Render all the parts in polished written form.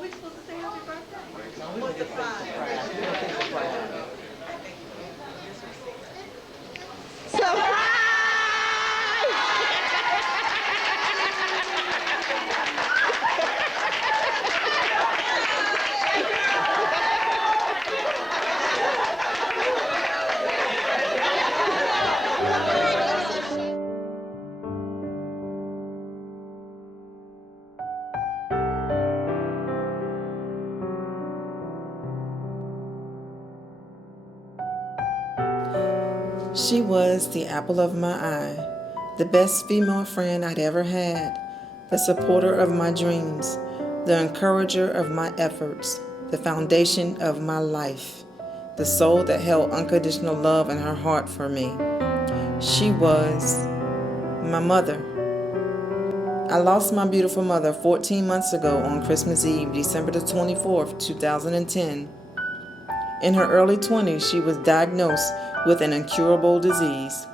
Are we supposed to say happy birthday? Or surprise? She was the apple of my eye, the best female friend I'd ever had, the supporter of my dreams, the encourager of my efforts, the foundation of my life, the soul that held unconditional love in her heart for me. She was my mother. I lost my beautiful mother 14 months ago on Christmas Eve, December the 24th, 2010. In her early 20s, she was diagnosed with an incurable disease.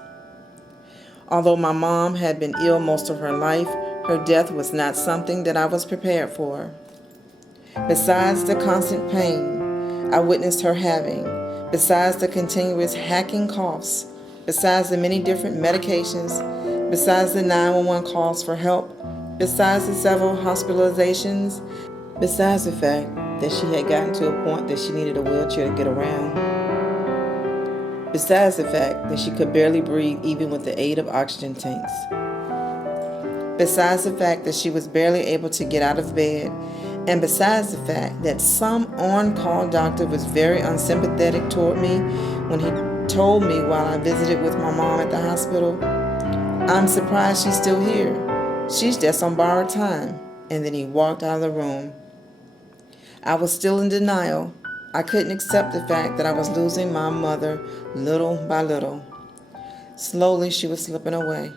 Although my mom had been ill most of her life, her death was not something that I was prepared for. Besides the constant pain I witnessed her having, besides the continuous hacking coughs, besides the many different medications, besides the 911 calls for help, besides the several hospitalizations, besides the fact that she had gotten to a point that she needed a wheelchair to get around, besides the fact that she could barely breathe even with the aid of oxygen tanks, besides the fact that she was barely able to get out of bed, and besides the fact that some on-call doctor was very unsympathetic toward me when he told me while I visited with my mom at the hospital, "I'm surprised she's still here. She's just on borrowed time." And then he walked out of the room. I was still in denial. I couldn't accept the fact that I was losing my mother little by little. Slowly, she was slipping away.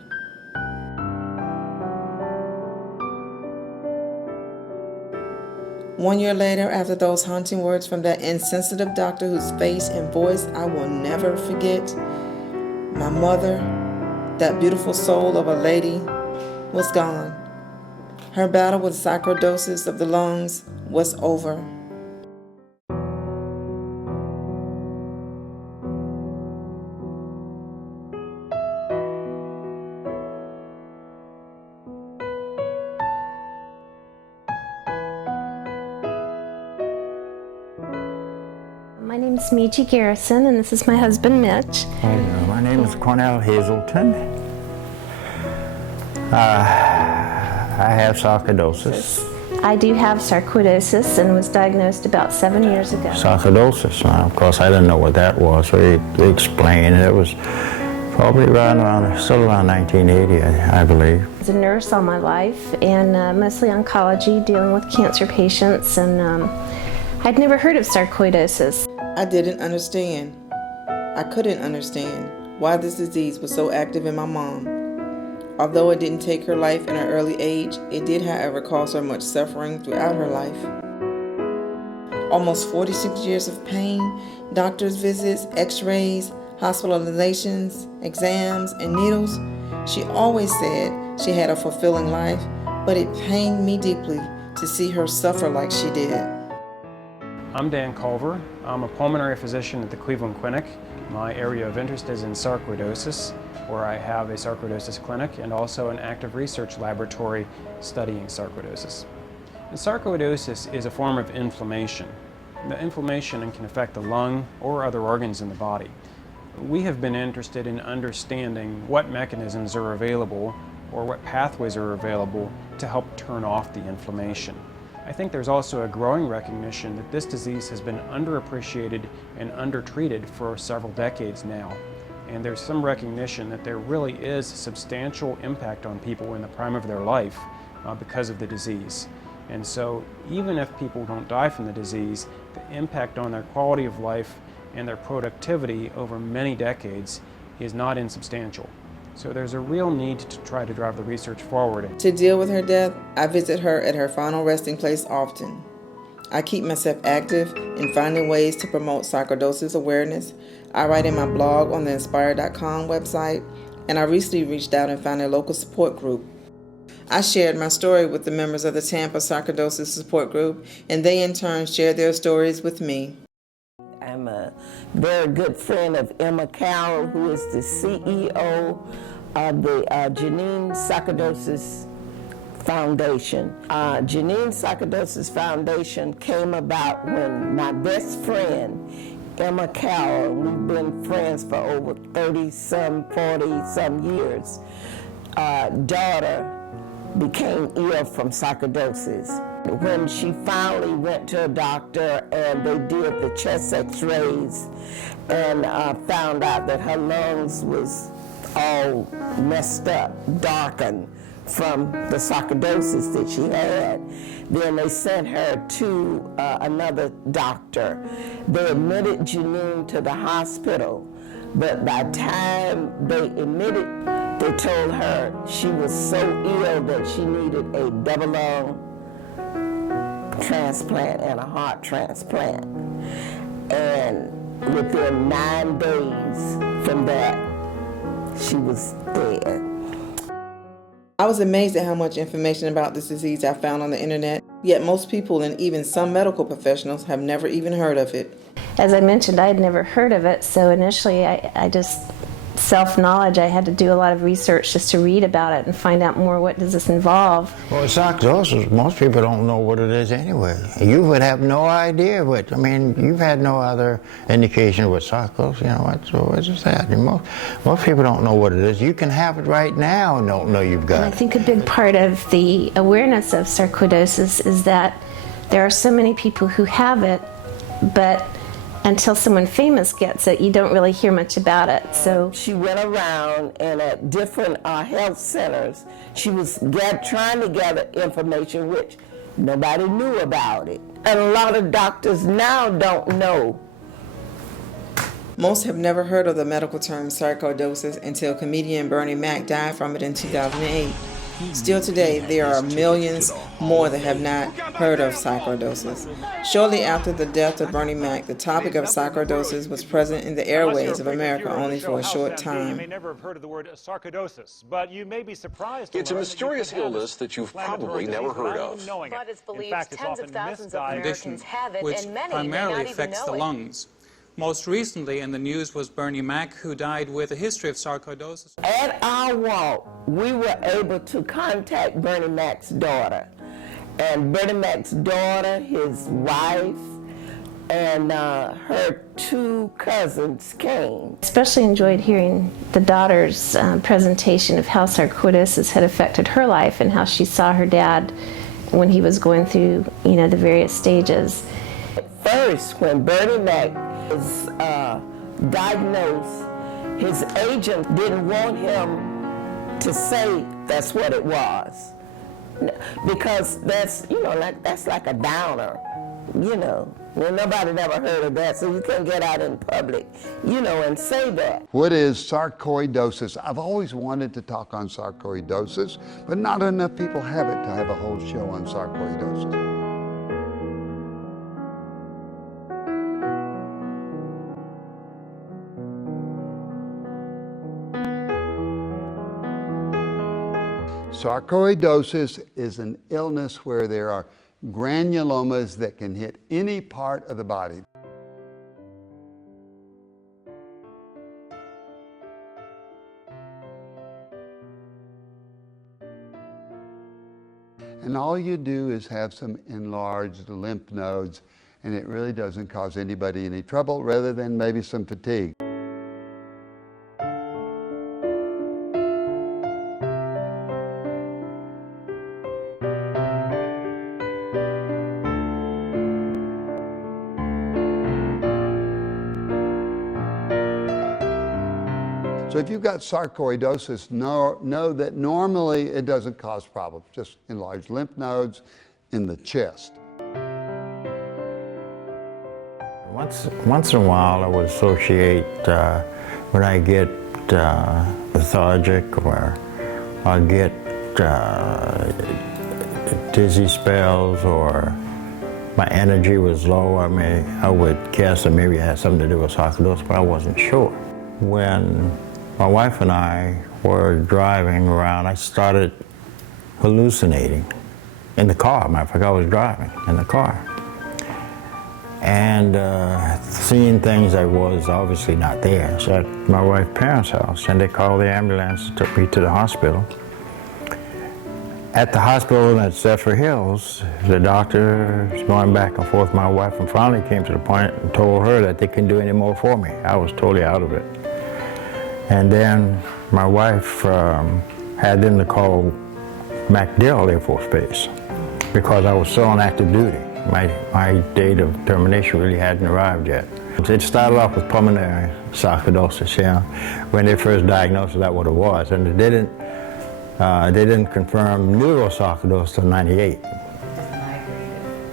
One year later, after those haunting words from that insensitive doctor whose face and voice I will never forget, my mother, that beautiful soul of a lady, was gone. Her battle with sarcoidosis of the lungs was over. My name is Michi Garrison, and this is my husband, Mitch. My name is Cornell Hazelton. I have sarcoidosis. I do have sarcoidosis and was diagnosed about 7 years ago. Sarcoidosis. Of course, I didn't know what that was, so they explained. It was probably still around 1980, I believe. I was a nurse all my life, and mostly oncology, dealing with cancer patients, and I'd never heard of sarcoidosis. I didn't understand. I couldn't understand why this disease was so active in my mom. Although it didn't take her life in her early age, it did, however, cause her much suffering throughout her life. Almost 46 years of pain, doctor's visits, x-rays, hospitalizations, exams, and needles. She always said she had a fulfilling life, but it pained me deeply to see her suffer like she did. I'm Dan Culver. I'm a pulmonary physician at the Cleveland Clinic. My area of interest is in sarcoidosis, where I have a sarcoidosis clinic and also an active research laboratory studying sarcoidosis. And sarcoidosis is a form of inflammation. The inflammation can affect the lung or other organs in the body. We have been interested in understanding what mechanisms are available or what pathways are available to help turn off the inflammation. I think there's also a growing recognition that this disease has been underappreciated and undertreated for several decades now. And there's some recognition that there really is substantial impact on people in the prime of their life because of the disease. And so even if people don't die from the disease, the impact on their quality of life and their productivity over many decades is not insubstantial. So there's a real need to try to drive the research forward. To deal with her death, I visit her at her final resting place often. I keep myself active in finding ways to promote sarcoidosis awareness. I write in my blog on the inspire.com website, and I recently reached out and found a local support group. I shared my story with the members of the Tampa Sarcoidosis Support Group, and they in turn shared their stories with me. I'm a very good friend of Emma Carroll, who is the CEO of the Janine Sarcoidosis Foundation. Janine Sarcoidosis Foundation came about when my best friend, Emma Carroll, we've been friends for over 30-some, 40-some years, daughter became ill from sarcoidosis. When she finally went to a doctor and they did the chest x-rays and found out that her lungs was all messed up, darkened from the sarcoidosis that she had, then they sent her to another doctor. They admitted Janine to the hospital, but by the time they admitted, they told her she was so ill that she needed a double lung transplant and a heart transplant. And within 9 days from that, she was dead. I was amazed at how much information about this disease I found on the internet, yet most people and even some medical professionals have never even heard of it. As I mentioned, I had never heard of it, so initially I just, self-knowledge, I had to do a lot of research just to read about it and find out more, what does this involve. Well, sarcoidosis, most people don't know what it is anyway. You would have no idea what, I mean, you've had no other indication with sarcoidosis, you know, what is that? Most people don't know what it is. You can have it right now and don't know you've got it. And I think a big part of the awareness of sarcoidosis is that there are so many people who have it, but until someone famous gets it, you don't really hear much about it. So she went around and at different health centers, she was trying to gather information which nobody knew about it. And a lot of doctors now don't know. Most have never heard of the medical term sarcoidosis until comedian Bernie Mac died from it in 2008. Still today, there are millions more that have not heard of sarcoidosis. Shortly after the death of Bernie Mac, the topic of sarcoidosis was present in the airways of America only for a short time. You may never have heard of the word sarcoidosis, but you may be surprised. It's a mysterious illness that you've probably never heard of. But it's believed tens of thousands of Americans have it, and many may not primarily even affects know the it. lungs. Most recently in the news was Bernie Mac, who died with a history of sarcoidosis. At our walk, we were able to contact Bernie Mac's daughter. And Bernie Mac's daughter, his wife, and her 2 cousins came. especially enjoyed hearing the daughter's presentation of how sarcoidosis had affected her life and how she saw her dad when he was going through, you know, the various stages. First, when Bernie Mac was diagnosed, his agent didn't want him to say that's what it was, because that's, you know, that's like a downer, you know. Well, nobody never heard of that, so you can't get out in public, you know, and say that. What is sarcoidosis? I've always wanted to talk on sarcoidosis, but not enough people have it to have a whole show on sarcoidosis. Sarcoidosis is an illness where there are granulomas that can hit any part of the body. And all you do is have some enlarged lymph nodes, and it really doesn't cause anybody any trouble, rather than maybe some fatigue. So if you've got sarcoidosis, know that normally it doesn't cause problems, just enlarged lymph nodes in the chest. Once in a while I would associate when I get lethargic or I get dizzy spells or my energy was low. I would guess that maybe it had something to do with sarcoidosis, but I wasn't sure. When my wife and I were driving around, I started hallucinating in the car. Matter of fact, I was driving in the car. And seeing things that was obviously not there. So at my wife's parents' house, and they called the ambulance and took me to the hospital. At the hospital at Zephyr Hills, the doctor was going back and forth with my wife, and finally came to the point and told her that they couldn't do any more for me. I was totally out of it. And then my wife had them to call MacDill Air Force Base because I was still on active duty. My date of termination really hadn't arrived yet. It started off with pulmonary sarcoidosis, yeah. When they first diagnosed it, that's what it was. And they didn't confirm neurosarcoidosis till 98.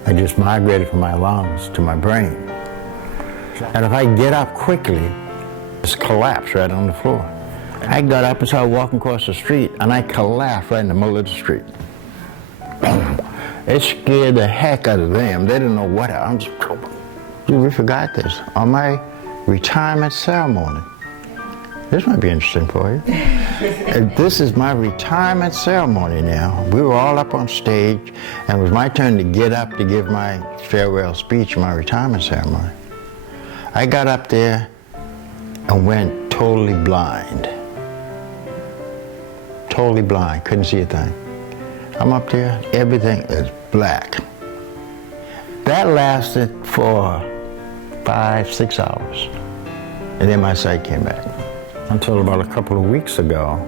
It just migrated from my lungs to my brain. And if I get up quickly, just collapse right on the floor. I got up and started walking across the street, and I collapsed right in the middle of the street. It scared the heck out of them. They didn't know what I'm just, we forgot this. On my retirement ceremony, this might be interesting for you. This is my retirement ceremony now. We were all up on stage, and it was my turn to get up to give my farewell speech, my retirement ceremony. I got up there and went totally blind. Totally blind, couldn't see a thing. I'm up there, everything is black. That lasted for 5-6 hours. And then my sight came back. Until about a couple of weeks ago,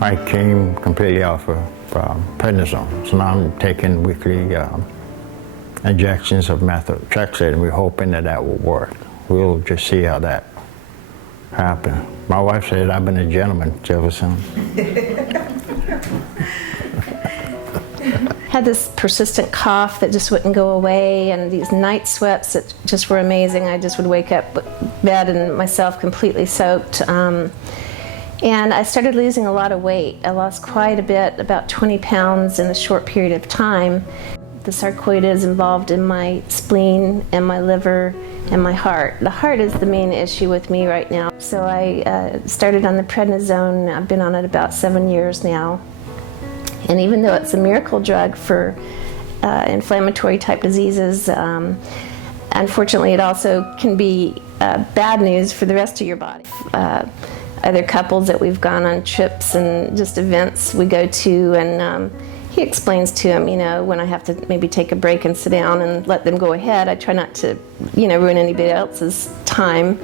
I came completely off of prednisone. So now I'm taking weekly injections of methotrexate, and we're hoping that that will work. We'll just see how that happens. My wife said I've been a gentleman ever since. Had this persistent cough that just wouldn't go away, and these night sweats that just were amazing. I just would wake up bed and myself completely soaked. And I started losing a lot of weight. I lost quite a bit, about 20 pounds in a short period of time. The sarcoid is involved in my spleen and my liver and my heart. The heart is the main issue with me right now. So I started on the prednisone. I've been on it about 7 years now. And even though it's a miracle drug for inflammatory type diseases, unfortunately it also can be bad news for the rest of your body. Other couples that we've gone on trips and just events we go to, and he explains to him, you know, when I have to maybe take a break and sit down and let them go ahead. I try not to, you know, ruin anybody else's time,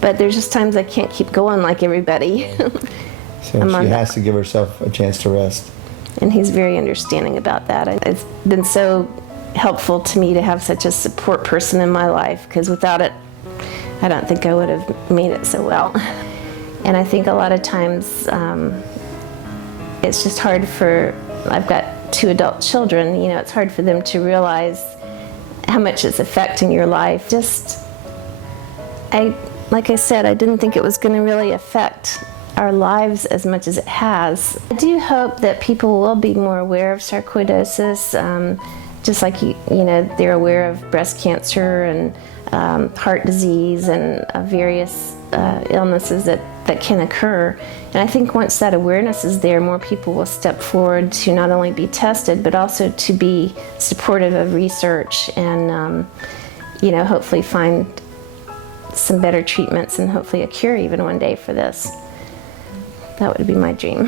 but there's just times I can't keep going like everybody. So she has to give herself a chance to rest. And he's very understanding about that. It's been so helpful to me to have such a support person in my life, because without it, I don't think I would have made it so well. And I think a lot of times it's just hard for, I've got 2 adult children, you know, it's hard for them to realize how much it's affecting your life. Just, like I said, I didn't think it was going to really affect our lives as much as it has. I do hope that people will be more aware of sarcoidosis, just like you know, they're aware of breast cancer and heart disease and various illnesses that can occur. And I think once that awareness is there, more people will step forward to not only be tested, but also to be supportive of research and you know, hopefully find some better treatments and hopefully a cure even one day for this. That would be my dream.